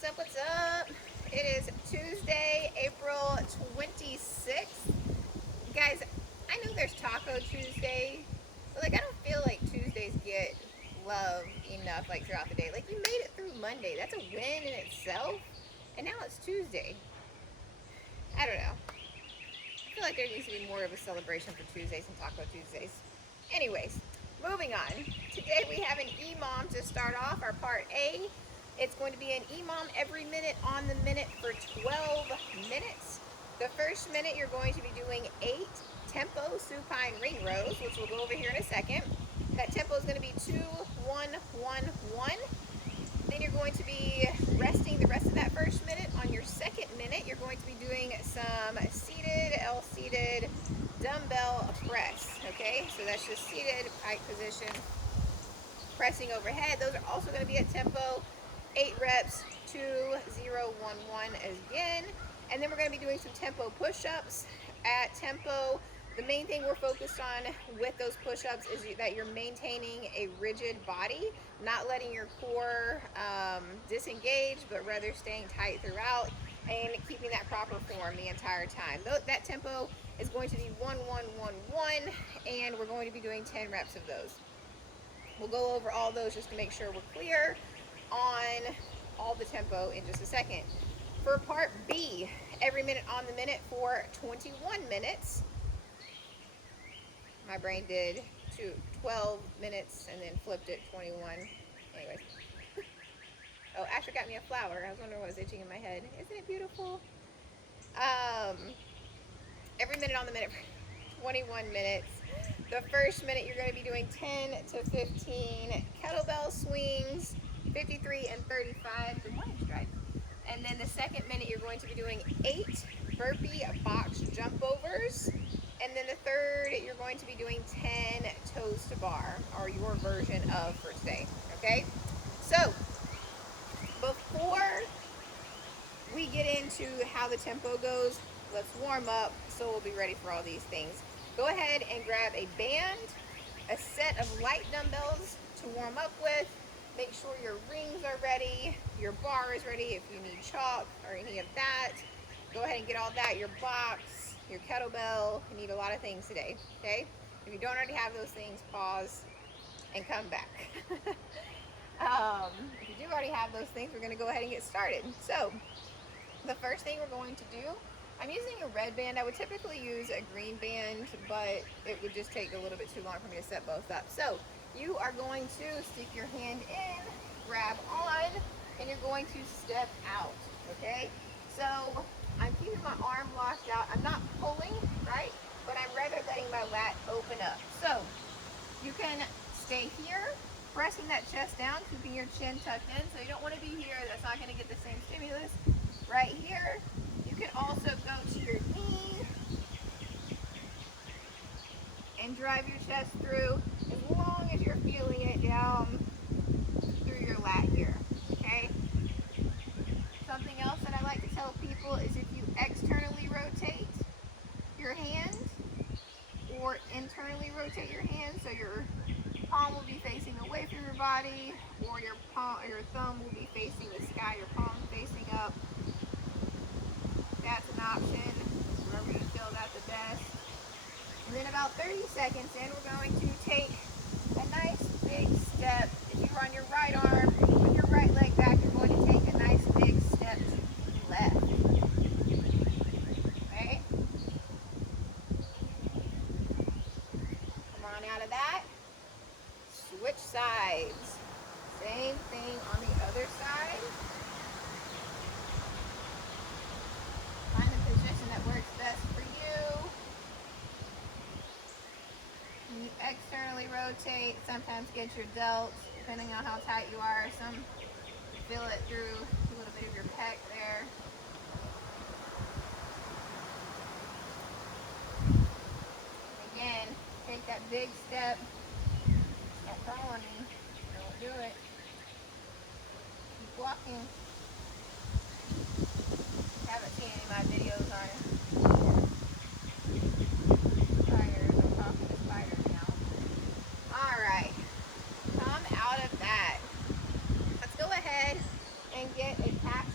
What's up? It is Tuesday, April 26th. Guys, I know there's Taco Tuesday, but like I don't feel like Tuesdays get love enough like throughout the day. Like you made it through Monday. That's a win in itself. And now it's Tuesday. I don't know. I feel like there needs to be more of a celebration for Tuesdays and Taco Tuesdays. Anyways, moving on. Today we have an EMOM to start off, our part A. It's going to be an EMOM every minute on the minute for 12 minutes. The first minute you're going to be doing 8 tempo supine ring rows, which we'll go over here in a second. That tempo is going to be 2, 1, 1, 1. Then you're going to be resting the rest of that first minute. On your second minute, you're going to be doing some seated, L-seated dumbbell press, okay? So that's just seated, pike position, pressing overhead. Those are also going to be at tempo, 8 reps, 2, 0, 1, 1 again. And then we're going to be doing some tempo push-ups at tempo. The main thing we're focused on with those push-ups is that you're maintaining a rigid body, not letting your core disengage, but rather staying tight throughout and keeping that proper form the entire time. That tempo is going to be 1, 1, 1, 1, and we're going to be doing 10 reps of those. We'll go over all those just to make sure we're clear on all the tempo in just a second. For part B, every minute on the minute for 21 minutes. My brain did 12 minutes and then flipped it 21. Anyways. Oh, Asher got me a flower. I was wondering what was itching in my head. Isn't it beautiful? Every minute on the minute for 21 minutes. The first minute you're going to be doing 10 to 15 kettlebell swings, 53 and 35. Good morning, Stride. And then the second minute you're going to be doing 8 burpee box jump overs. And then the third, you're going to be doing 10 toes to bar, or your version of first day, okay? So, before we get into how the tempo goes, let's warm up so we'll be ready for all these things. Go ahead and grab a band, a set of light dumbbells to warm up with. Make sure your rings are ready, your bar is ready if you need chalk or any of that. Go ahead and get all that, your box, your kettlebell. You need a lot of things today, okay? If you don't already have those things, pause and come back. If you do already have those things, we're gonna go ahead and get started. So, the first thing we're going to do, I'm using a red band. I would typically use a green band, but it would just take a little bit too long for me to set both up. So, you are going to stick your hand in, grab on, and you're going to step out, okay? So, I'm keeping my arm locked out. I'm not pulling, right? But I'm rather letting my lat open up. So, you can stay here, pressing that chest down, keeping your chin tucked in. So you don't want to be here. That's not going to get the same stimulus. Right here. You can also go to your knee and drive your chest through as long as you're feeling it down through your lat here. Okay? Something else that I like to tell people is if you externally rotate your hand or internally rotate your hand, so your palm will be facing away from your body, or your thumb will be facing the sky, your palm facing up. That's an option. Wherever you feel that the best. And then about 30 seconds in, we're going to take a nice big step. If you're on your right arm, with your right leg back, you're going to take a nice big step to the left. Okay? Come on out of that. Switch sides. Same thing on the other side. Find a position that works best for you. When you externally rotate, sometimes get your delts, depending on how tight you are. Some feel it through a little bit of your pec there. Again, take that big step. Don't fall on me. Don't do it. Keep walking. Haven't seen any of my videos on spiders. I'm talking to spiders now. Alright. Come out of that. Let's go ahead and get a calf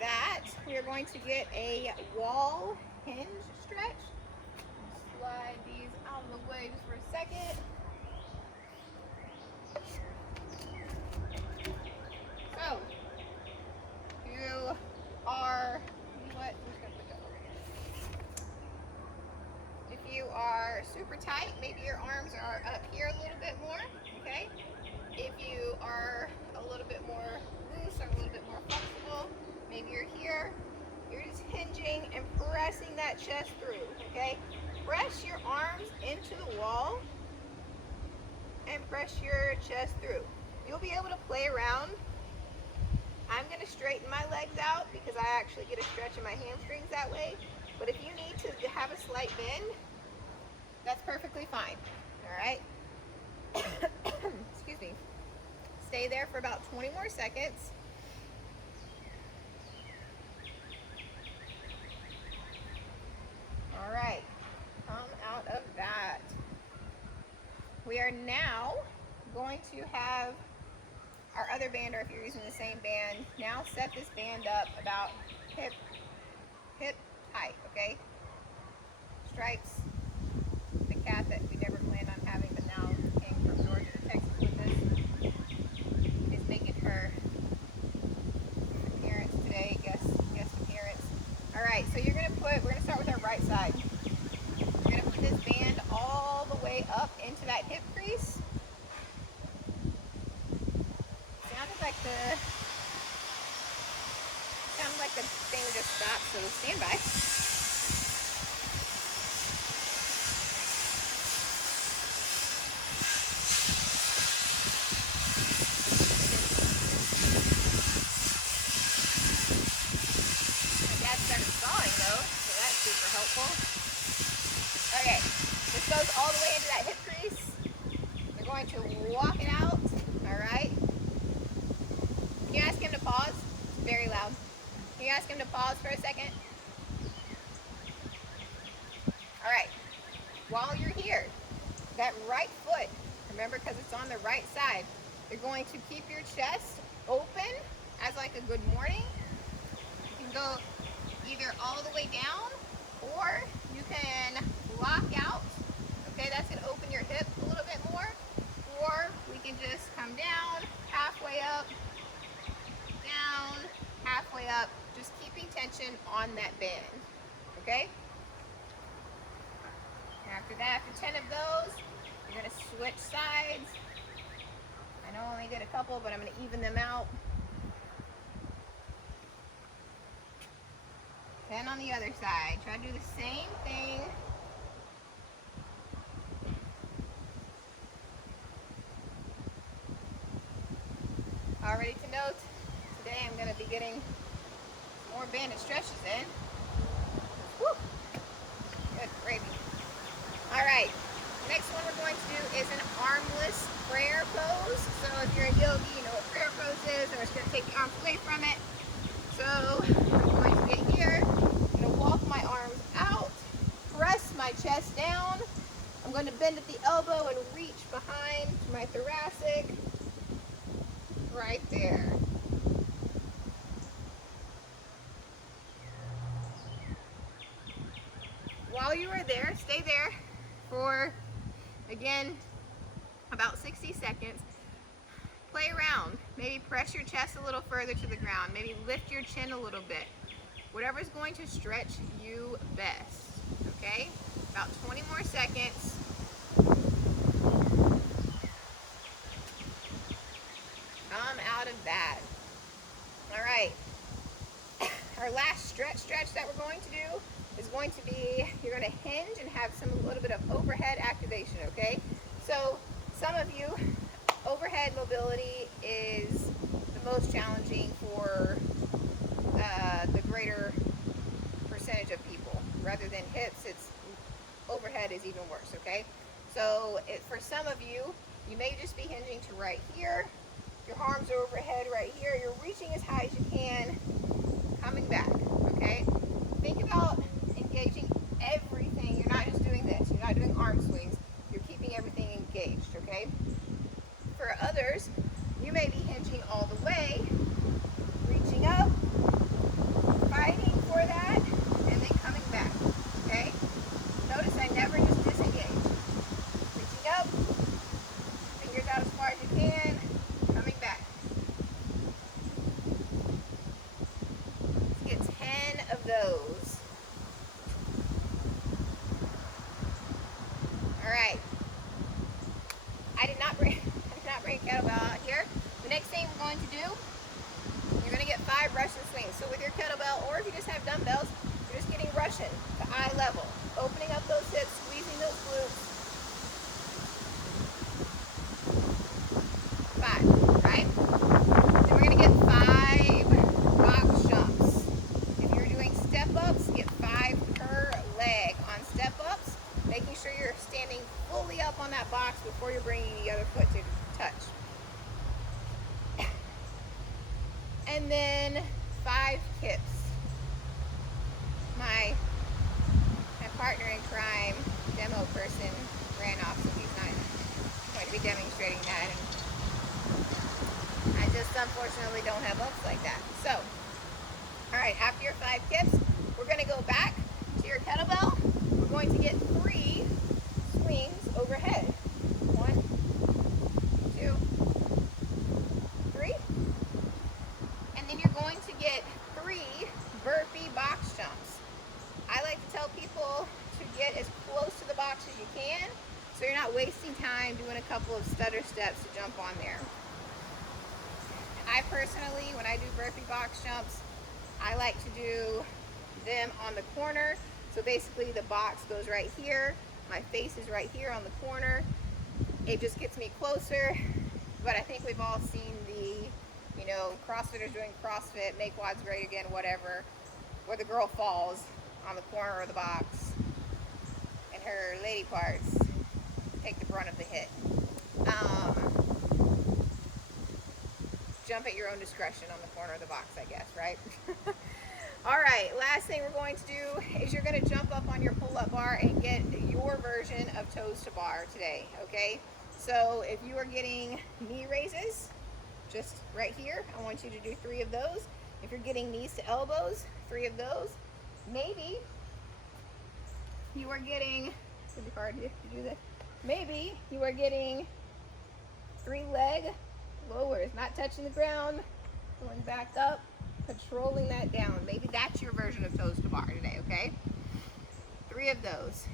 that, we are going to get a wall hinge stretch. Slide these out of the way just for a second. So, you are, you know what, I'm just going to put that over here. If you are super tight, maybe your arms are up here a little bit more, okay? If you are a little bit more loose or a little bit more flexible, maybe you're here, you're just hinging and pressing that chest through, okay? Press your arms into the wall and press your chest through. You'll be able to play around. I'm going to straighten my legs out because I actually get a stretch in my hamstrings that way. But if you need to have a slight bend, that's perfectly fine. All right? Excuse me. Stay there for about 20 more seconds. All right. Come out of that. We are now going to have our other band, or if you're using the same band, now set this band up about hip height, okay? Stripes, the cat that we never planned on having, but now came from Georgia to Texas with us, is making her appearance today, guest appearance. All right, so we're gonna start with our right side. We're gonna put this band all the way up into that hip crease. Sounded like the thing just stopped, so stand by. My dad started sawing though, so that's super helpful. Okay, this goes all the way into that hip crease. You're going to walk it out, alright? Can you ask him to pause? It's very loud. Can you ask him to pause for a second? All right. While you're here, that right foot, remember, because it's on the right side, you're going to keep your chest open as like a good morning. You can go either all the way down or you can lock out. Okay, that's going to open your hip a little bit more. Or we can just come down, halfway up, down, halfway up, just keeping tension on that band, okay? After that, after 10 of those, you're gonna switch sides. I know I only did a couple, but I'm gonna even them out. 10 on the other side. Try to do the same thing. Already to note, today I'm going to be getting more banded stretches in. Woo! Good gravy. Alright, next one we're going to do is an armless prayer pose. So if you're a yogi, you know what prayer pose is, or it's going to take the arms away from it. So I'm going to get here, I'm going to walk my arms out, press my chest down. I'm going to bend at the elbow and reach behind my thoracic. Right there. While you are there, stay there for, again, about 60 seconds. Play around. Maybe press your chest a little further to the ground. Maybe lift your chin a little bit. Whatever's going to stretch you best. Okay? About 20 more seconds. Come out of that. All right. Our last stretch that we're going to do is going to be, you're going to hinge and have a little bit of overhead activation, okay? So some of you, overhead mobility is the most challenging for the greater percentage of people. Rather than hips, overhead is even worse, okay? So for some of you, you may just be hinging to right here. Your arms are overhead right here. You're reaching as high as you can, coming back, okay? Think about engaging everything. You're not just doing this. You're not doing arm swings. You're keeping everything engaged, okay? For others, you may be hinging all the way, reaching up, not bring a kettlebell out here. The next thing we're going to do, you're going to get 5 Russian swings. So with your kettlebell, or if you just have dumbbells, you're just getting Russian to eye level, opening up those hips, squeezing those glutes. 5, right? Then we're going to get 5 box jumps. If you're doing step-ups, get 5 per leg on step-ups, making sure you're standing fully up on that box before you're bringing the other foot to touch. And then 5 kips. My partner in crime, demo person, ran off, so he's not going to be demonstrating that. And I just unfortunately don't have ups like that. So, all right, after your 5 kips, we're going to go back to your kettlebell. We're going to get 3 swings overhead. 1, 2, 3. And then you're going to get 3 burpee box jumps. I like to tell people to get as close to the box as you can, so you're not wasting time doing a couple of stutter steps to jump on there. I personally, when I do burpee box jumps, I like to do them on the corner. So basically the box goes right here, my face is right here on the corner. It just gets me closer, but I think we've all seen the, you know, CrossFitters doing CrossFit, make quads great again, whatever, where the girl falls on the corner of the box and her lady parts take the brunt of the hit. Jump at your own discretion on the corner of the box, I guess, right? All right, last thing we're going to do is you're going to jump up on your pull-up bar and get your version of toes to bar today, okay? So if you are getting knee raises, just right here, I want you to do 3 of those. If you're getting knees to elbows, 3 of those. Maybe you are getting, it's going to be hard to do this, maybe you are getting 3 leg lowers, not touching the ground, going back up, controlling that down. Maybe that's your version of toes to bar today, okay? 3 of those.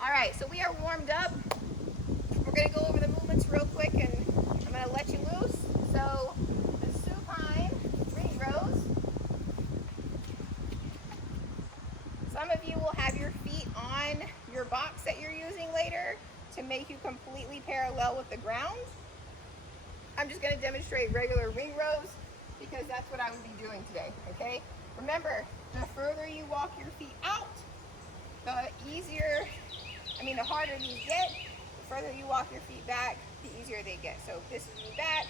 All right, so we are warmed up. We're going to go over the movements real quick, and I'm going to let you loose. So the supine ring rows. Some of you will have your feet on your box that you're using later to make you completely parallel with the ground. I'm just going to demonstrate regular ring rows because that's what I would be doing today, okay? Remember, the further you walk your feet out, the easier, the harder these get. The further you walk your feet back, the easier they get. So this would be back,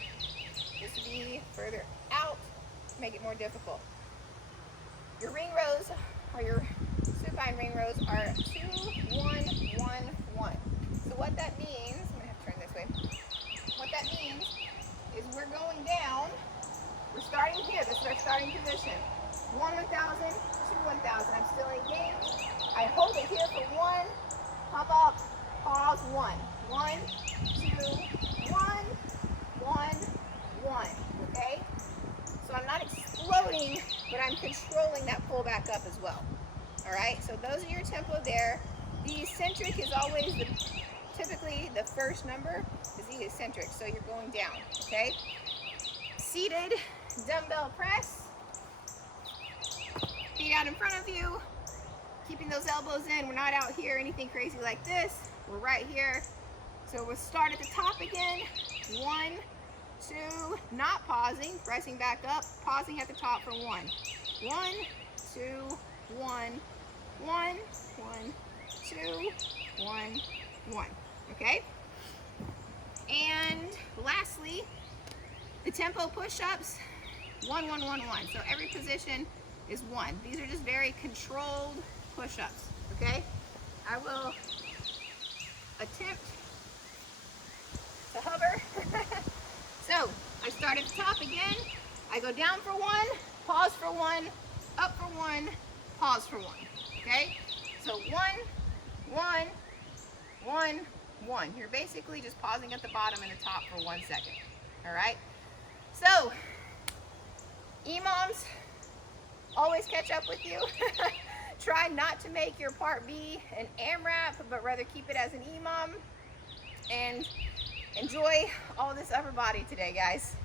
this would be further out, make it more difficult. Your ring rows, or your supine ring rows, are 2, 1, 1, 1. So what that means, I'm gonna have to turn this way. What that means is we're going down, we're starting here, this is our starting position. 1, 1,000, 2, 1,000. I'm still engaged. I hold it here for 1, pump up, pause, 1. 1, 2, 1, 1, 1, okay? So I'm not exploding, but I'm controlling that pull back up as well. All right, so those are your tempo there. The eccentric is always typically the first number is the eccentric, so you're going down, okay? Seated dumbbell press. Feet out in front of you, keeping those elbows in. We're not out here anything crazy like this. We're right here. So we'll start at the top again. 1, 2, not pausing, pressing back up, pausing at the top for 1. 1, 2, 1, 1, 2, 1, 1. Okay? And lastly, the tempo push-ups, 1, 1, 1, 1. So every position is 1. These are just very controlled push-ups, okay? I will attempt to hover. So I start at the top again. I go down for 1, pause for 1, up for 1, pause for 1, okay? So 1, 1, 1, 1. You're basically just pausing at the bottom and the top for 1 second, all right? So, EMOMs, always catch up with you. Try not to make your part B an AMRAP, but rather keep it as an EMOM. And enjoy all this upper body today, guys.